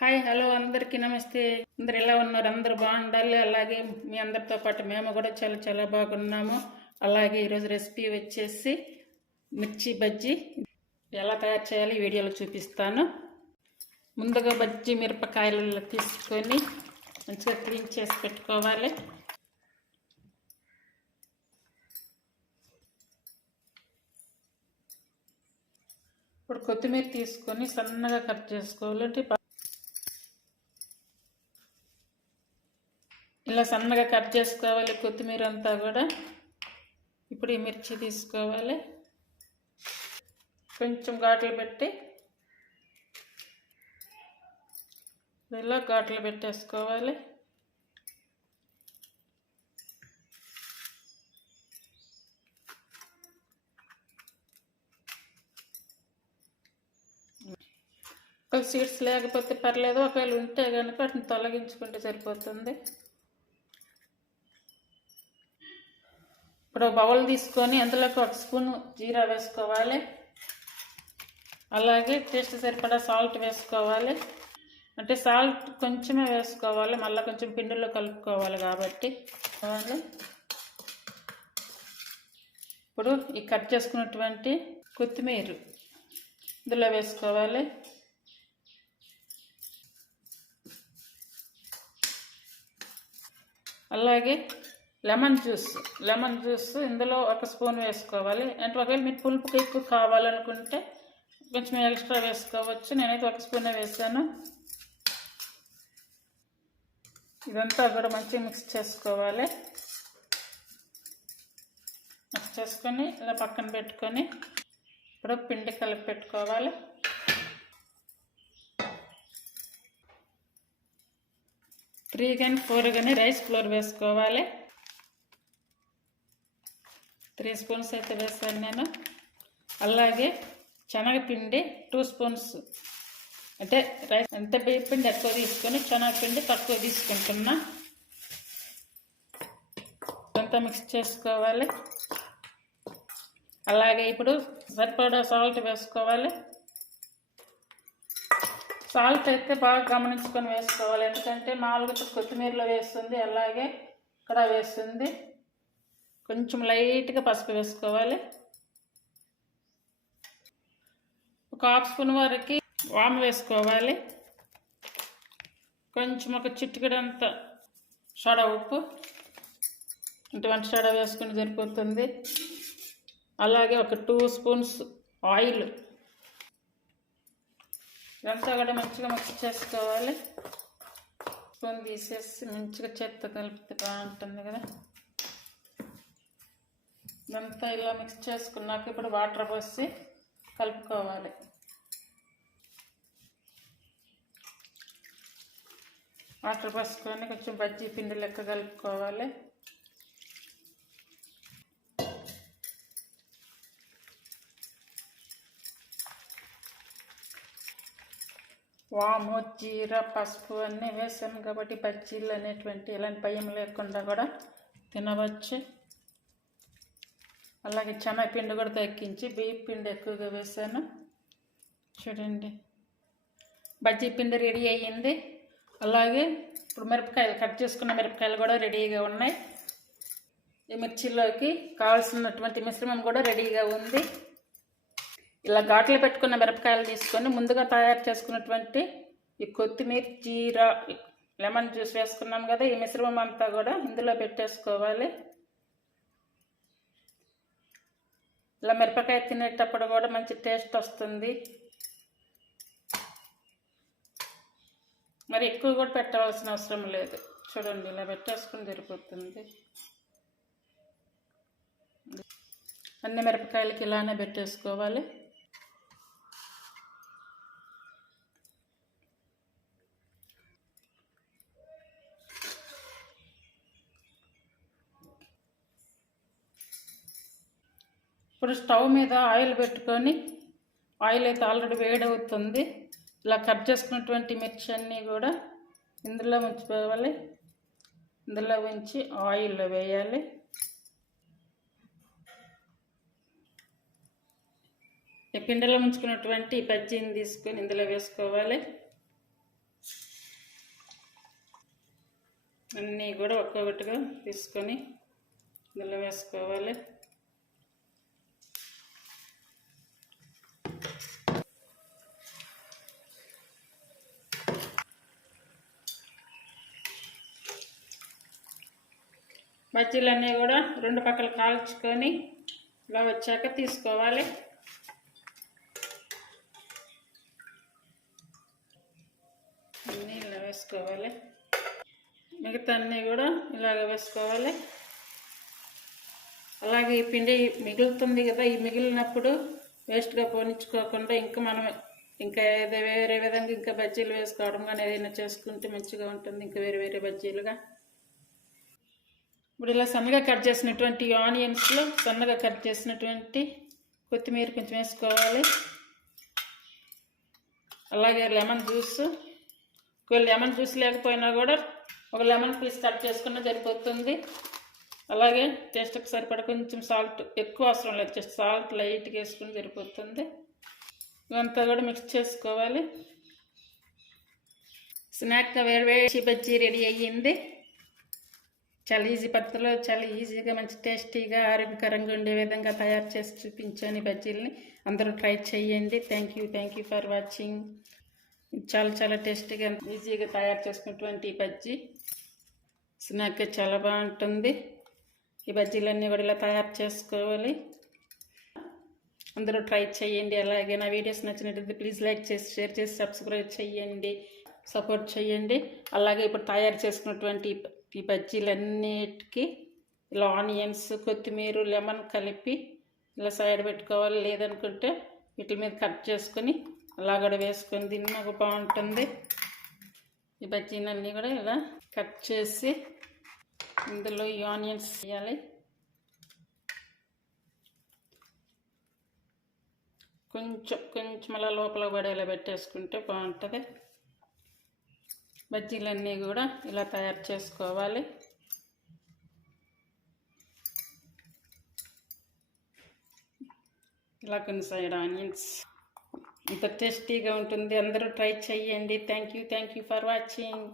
Hi hello అందరికీ నమస్తే. అందరు ఎలా ఉన్నారు? అందరు బాగుండాలి. అలాగే మీ అందరితో పాటు మేము కూడా చాలా చాలా బాగున్నాము. అలాగే ఈరోజు రెసిపీ వచ్చేసి మిర్చి బజ్జీ. ఎలా తయారు చేయాలి ఈ వీడియోలో చూపిస్తాను. ముందుగా బజ్జీ మిరపకాయలు తీసుకొని మంచిగా క్లీన్ చేసి పెట్టుకోవాలి. ఇప్పుడు కొత్తిమీర తీసుకొని సన్నగా కట్ చేసుకోవాలి ఇలా సన్నగా కట్ చేసుకోవాలి కొత్తిమీర అంతా కూడా. ఇప్పుడు ఈ మిర్చి తీసుకోవాలి. కొంచెం ఘాట్లు పెట్టి ఇలా ఘాట్లు పెట్టేసుకోవాలి. ఒకవేళ సీడ్స్ లేకపోతే పర్లేదు ఒకవేళ ఉంటే కనుక వాటిని తొలగించుకుంటే సరిపోతుంది. ఇప్పుడు బౌల్ తీసుకొని అందులోకి ఒక స్పూన్ జీరా వేసుకోవాలి. అలాగే టేస్ట్ సరిపడా సాల్ట్ వేసుకోవాలి. అంటే సాల్ట్ కొంచెమే వేసుకోవాలి మళ్ళీ కొంచెం పిండిలో కలుపుకోవాలి కాబట్టి. ఇప్పుడు ఈ కట్ చేసుకున్నటువంటి కొత్తిమీర ఇందులో వేసుకోవాలి. అలాగే లెమన్ జ్యూస్. లెమన్ జ్యూస్ ఇందులో ఒక స్పూన్ వేసుకోవాలి. అంటే ఒకవేళ మీకు పులుపుకి ఎక్కువ కావాలనుకుంటే కొంచెం ఎక్స్ట్రా వేసుకోవచ్చు. నేనైతే ఒక స్పూనే వేసాను. ఇదంతా కూడా మంచిగా మిక్స్ చేసుకోవాలి. మిక్స్ చేసుకొని ఇలా పక్కన పెట్టుకొని ఇప్పుడు పిండి కలిపి పెట్టుకోవాలి. త్రీ కానీ ఫోర్ కానీ రైస్ ఫ్లోర్ వేసుకోవాలి. త్రీ స్పూన్స్ అయితే వేసాను నేను. అలాగే శనగపిండి టూ స్పూన్స్. అంటే రైస్ అంటే బియ్యపిండి ఎక్కువ తీసుకొని శనగపిండి తక్కువ తీసుకుంటున్నా. అంతా మిక్స్ చేసుకోవాలి. అలాగే ఇప్పుడు సరిపడా సాల్ట్ వేసుకోవాలి. సాల్ట్ అయితే బాగా గమనించుకొని వేసుకోవాలి. ఎందుకంటే మామూలుగా కొత్తిమీరలో వేస్తుంది అలాగే ఇక్కడ వేస్తుంది. కొంచెం లైట్గా పసుపు వేసుకోవాలి. ఒక హాఫ్ స్పూన్ వరకు వాము వేసుకోవాలి. కొంచెం ఒక చిట్టుకడంత సోడా ఉప్పు. ఇటువంటి సోడా వేసుకుని సరిపోతుంది. అలాగే ఒక టూ స్పూన్స్ ఆయిల్. ఇదంతా కూడా మంచిగా మిక్స్ చేసుకోవాలి. స్పూన్ తీసేసి మంచిగా చెత్త కలిపితే బాగుంటుంది కదా. ఇదంతా ఇలా మిక్స్ చేసుకున్నాక ఇప్పుడు వాటర్ పోసి కలుపుకోవాలి. వాటర్ పోసుకొని కొంచెం బజ్జీ పిండి లెక్క కలుపుకోవాలి. వాము జీర పసుపు అన్నీ వేసాను కాబట్టి బజ్జీలు అనేటువంటి ఇలాంటి భయం లేకుండా కూడా తినవచ్చు. అలాగే పిండి కూడా తగ్గించి బియ్య పిండి ఎక్కువగా వేసాను. చూడండి. బజ్జీ పిండి రెడీ అయ్యింది. అలాగే ఇప్పుడు మిరపకాయలు కట్ చేసుకున్న మిరపకాయలు కూడా రెడీగా ఉన్నాయి. ఈ మిర్చిలోకి కావాల్సినటువంటి మిశ్రమం కూడా రెడీగా ఉంది. ఇలా ఘాట్లు పెట్టుకున్న మిరపకాయలు తీసుకొని ముందుగా తయారు చేసుకున్నటువంటి ఈ కొత్తిమీర జీరా లెమన్ జ్యూస్ వేసుకున్నాం కదా ఈ మిశ్రమం అంతా కూడా ఇందులో పెట్టేసుకోవాలి. ఇలా మిరపకాయ తినేటప్పుడు కూడా మంచి టేస్ట్ వస్తుంది. మరి ఎక్కువ కూడా పెట్టవలసిన అవసరం లేదు. చూడండి ఇలా పెట్టేసుకుని సరిపోతుంది. అన్ని మిరపకాయలకి ఇలానే పెట్టేసుకోవాలి. ఇప్పుడు స్టవ్ మీద ఆయిల్ పెట్టుకొని ఆయిల్ అయితే ఆల్రెడీ వేడవుతుంది. ఇలా కట్ చేసుకున్నటువంటి మిర్చి అన్నీ కూడా ఇందులో ఉంచిపోవాలి ఇందులో ఉంచి ఆయిల్లో వేయాలి. ఈ పిండిలో ఉంచుకున్నటువంటి బజ్జీని తీసుకొని ఇందులో వేసుకోవాలి. అన్నీ కూడా ఒక్కొక్కటిగా తీసుకొని ఇందులో వేసుకోవాలి. బజ్జీలన్నీ కూడా రెండు పక్కల కాల్చుకొని ఇలా వచ్చాక తీసుకోవాలి. అన్నీ ఇలా వేసుకోవాలి. మిగతా అన్నీ కూడా ఇలాగ వేసుకోవాలి. అలాగే ఈ పిండి మిగులుతుంది కదా ఈ మిగిలినప్పుడు వేస్ట్గా పోనించుకోకుండా ఇంకా మనం ఇంకా ఏదో వేరే విధంగా ఇంకా బజ్జీలు వేసుకోవడం కానీ ఏదైనా చేసుకుంటే మంచిగా ఉంటుంది ఇంకా వేరే వేరే బజ్జీలుగా. ఇప్పుడు ఇలా సన్నగా కట్ చేసినటువంటి ఆనియన్స్లో సన్నగా కట్ చేసినటువంటి కొత్తిమీర కొంచెం వేసుకోవాలి. అలాగే లెమన్ జ్యూస్. ఒకవేళ లెమన్ జ్యూస్ లేకపోయినా కూడా ఒక లెమన్ పీస్ కట్ చేసుకున్న సరిపోతుంది. అలాగే టేస్ట్కి సరిపడ కొంచెం సాల్ట్ ఎక్కువ అవసరం లేదు. జస్ట్ సాల్ట్ లైట్గా వేసుకుని సరిపోతుంది. ఇవంతా కూడా మిక్స్ చేసుకోవాలి. స్నాక్గా వేడి వేడి బజ్జీ రెడీ అయ్యింది. చాలా ఈజీ పద్ధతిలో చాలా ఈజీగా మంచి టేస్టీగా ఆరోగ్యకరంగా ఉండే విధంగా తయారు చేసి చూపించాను ఈ బజ్జీలని అందరూ ట్రై చేయండి. Thank you thank you for watching చాలా చాలా టేస్టీగా ఈజీగా తయారు చేసుకున్నటువంటి ఈ బజ్జీ. స్నాక్ చాలా బాగుంటుంది. ఈ బజ్జీలన్నీ కూడా ఇలా తయారు చేసుకోవాలి. అందరూ ట్రై చేయండి. అలాగే నా వీడియోస్ నచ్చినట్లయితే ప్లీజ్ లైక్ చేసి షేర్ చేసి సబ్స్క్రైబ్ చేయండి. సపోర్ట్ చేయండి. అలాగే ఇప్పుడు తయారు చేసుకున్నటువంటి ఈ బజ్జీలన్నిటికీ ఇలా ఆనియన్స్ కొత్తిమీర లెమన్ కలిపి ఇలా సైడ్ పెట్టుకోవాలి. లేదనుకుంటే వీటి మీద కట్ చేసుకొని అలా కూడా వేసుకొని తిన్నా బాగుంటుంది. ఈ బజ్జీలన్నీ కూడా ఇలా కట్ చేసి ఇందులో ఈ ఆనియన్స్ వేయాలి. కొంచెం కొంచెం అలా లోపల పడేలా పెట్టేసుకుంటే బాగుంటుంది. బజ్జీలన్నీ కూడా ఇలా తయారు చేసుకోవాలి. ఇలా కొన్ని సైడ్ ఆనియన్స్. ఇంత టేస్టీగా ఉంటుంది. అందరూ ట్రై చేయండి thank you thank you for watching